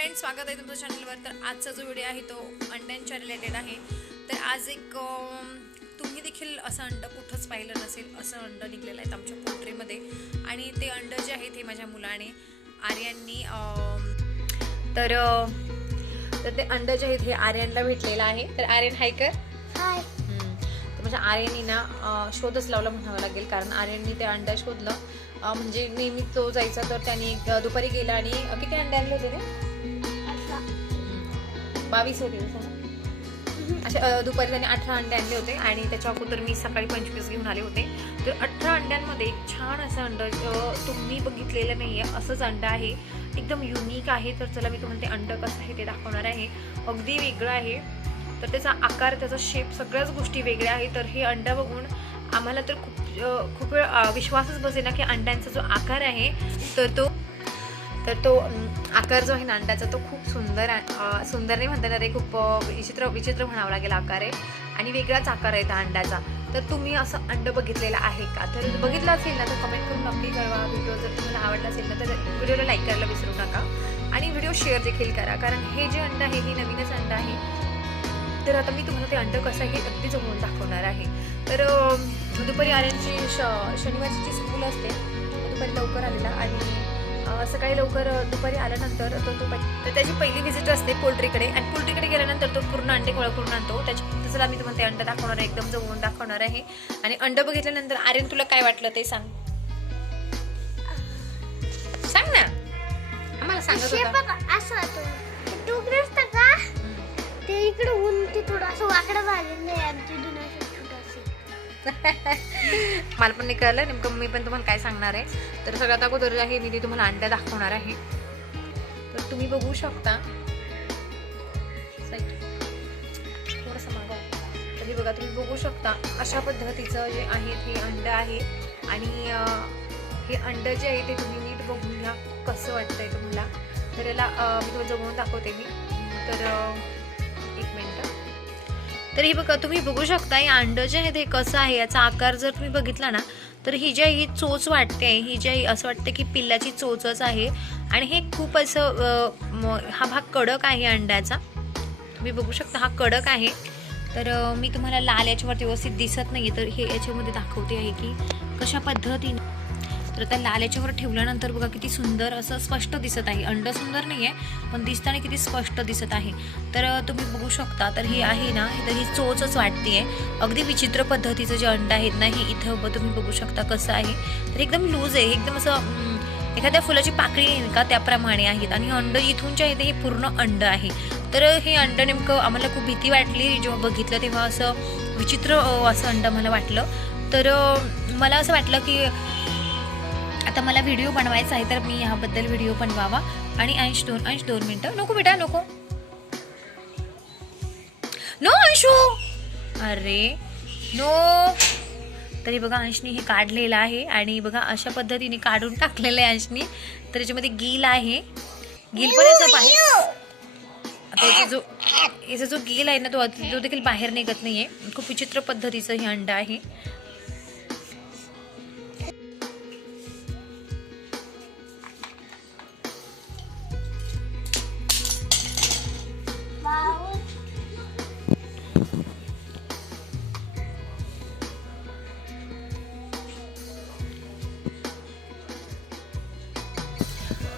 Friends स्वागत आहे तुमच्या चॅनलवर तर आजचा जो व्हिडिओ आहे तो अंड्यांच्या रिलेटेड आहे. तर आज एक तुम्ही देखील असं अंड कुठंच पाहिलं नसेल असं अंड निघलेलं आहे आमच्या पोल्ट्रीमध्ये आणि ते अंड जे आहे ते माझ्या मुलाने आर्यांनी तर तर ते अंड जे आहेत हे आर्यनला भेटलेलं आहे. तर आर्यन हाय कर. हाय. तर म्हणजे आर्यननी ना शोधच लावला म्हणावं लागेल. कारण आर्यननी ते अंडा शोधलं. म्हणजे नेहमी तो जायचा तर त्याने दुपारी गेला आणि किती अंडे आणले होते रे बावीस होते ना? असे अं, दुपारी त्याने अठरा अंडे आणले होते आणि त्याच्या अगोदर मी सकाळी पंचवीस घेऊन आले होते. तर अठरा अंड्यांमध्ये एक छान असं अंड तुम्ही बघितलेलं नाही आहे असंच अंड आहे. एकदम युनिक आहे. तर चला मी तुम्हाला ते अंड कसं आहे ते दाखवणार आहे. अगदी वेगळं आहे. तर त्याचा आकार त्याचा शेप सगळ्याच गोष्टी वेगळ्या आहेत. तर हे अंडा बघून आम्हाला तर खूप खूप वेळ विश्वासच बसेना की अंड्यांचा जो आकार आहे तर तो तर तो आकार जो आहे ना तो खूप सुंदर सुंदर नाही म्हणता येणार आहे खूप विचित्र विचित्र म्हणावं लागेल आकार. आहे आणि वेगळाच आकार आहे त्या अंड्याचा तर तुम्ही असं अंड बघितलेलं आहे का? तर बघितलं असेल ना तर कमेंट करून नक्की कळवा व्हिडिओ जर तुम्हाला आवडला असेल ना तर व्हिडिओला लाईक करायला विसरू नका. आणि व्हिडिओ शेअर देखील करा. कारण हे जे अंड आहे हे नवीनच अंड आहे. तर आता मी तुम्हाला ते अंड कसं आहे हे अगदी जमवून दाखवणार आहे. तर दुपारी आर्यांची श शनिवारची जी स्कूल असते दुपारी लवकर आलेला. आणि सकाळी लवकर दुपारी आल्यानंतर तो तो तर त्याची पहिली व्हिजिट असते पोल्ट्रीकडे. आणि पोल्ट्रीकडे गेल्यानंतर तो पूर्ण अंडे गोळा करून आणतो. त्याच्या तसं आम्ही तुम्हाला ते अंड दाखवणार आहे. एकदम जमवून दाखवणार आहे. आणि अंड बघितल्यानंतर आर्यन तुला काय वाटलं ते सांग. सांग ना. आम्हाला सांगत होता. बघ असं ते इकडे ऊन ते थोडं असं वाकडं झालेलं आहे छोटंसं. मला पण नाही कळलं नेमकं मी पण तुम्हाला काय सांगणार आहे. तर सगळ्यात अगोदर आहे मी ती तुम्हाला अंड्या दाखवणार आहे. तर तुम्ही बघू शकता. Side. थोडंसं मागं. तर हे बघा तुम्ही बघू शकता अशा पद्धतीचं जे आहे ते अंड आहे. आणि हे अंड जे आहे ते तुम्ही नीट बघून घ्या कसं वाटतंय तुम्हाला. तर याला मी तुम्हाला जमवून दाखवते मी. तर एक मिनटं. तर हे बघा तुम्ही बघू शकता हे अंड जे आहे ते कसं आहे याचा आकार जर तुम्ही बघितला ना तर ही जी ही चोच वाटते ही जी असं वाटतं की पिल्लाची चोचच आहे. आणि हे खूप असं म- हा भाग कडक आहे अंड्याचा. तुम्ही बघू शकता हा कडक आहे. तर मी तुम्हाला लाल याच्यावरती व्यवस्थित दिसत नाही तर हे याच्यामध्ये दाखवते आहे की कशा पद्धतीने. तर त्या लाल याच्यावर ठेवल्यानंतर बघा किती सुंदर असं स्पष्ट दिसत आहे. अंड सुंदर नाही आहे पण दिसताना किती स्पष्ट दिसत आहे. तर तुम्ही बघू शकता तर ही आहे ना तर ही चोचच वाटते अगदी विचित्र पद्धतीचं जे अंड आहेत ना हे इथं तुम्ही बघू शकता कसं आहे. तर एकदम लूज आहे एकदम असं एखाद्या फुलाची पाकळी आहे का त्याप्रमाणे आहेत. आणि अंड इथून जे आहे ते हे पूर्ण अंड आहे. तर हे अंड नेमकं आम्हाला खूप भीती वाटली जेव्हा बघितलं तेव्हा असं विचित्र असं अंड मला वाटलं. तर मला असं वाटलं की आता मला व्हिडिओ बनवायचा आहे तर मी ह्याबद्दल व्हिडिओ बनवावा. आणि अंश दोन अंश दोन मिनटं. नको बेटा नको. नो अंशू! अरे नो. तरी बघा अंशनी हे काढलेलं आहे आणि बघा अशा पद्धतीने काढून टाकलेलं आहे अंशनी. तर याच्यामध्ये गील आहे. गील पण याचा बाहेर याचा जो याचा जो गील आहे ना तो तो देखील बाहेर निघत नाहीये. खूप विचित्र पद्धतीचं हे अंड आहे.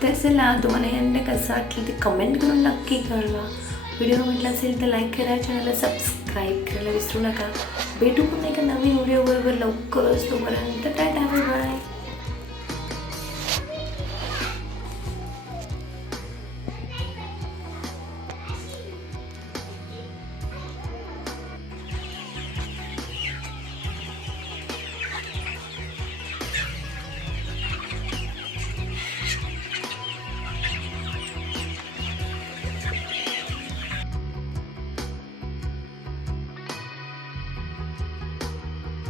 आवडत असेल ना तुम्हाला यांना कसं वाटलं ते कमेंट करून नक्की कळवा. व्हिडिओ म्हटला असेल तर लाईक करा चॅनलला सबस्क्राईब करायला विसरू नका. भेटू पण एका नवीन व्हिडिओबरोबर लवकरच तोपर्यंत काय बाय बाय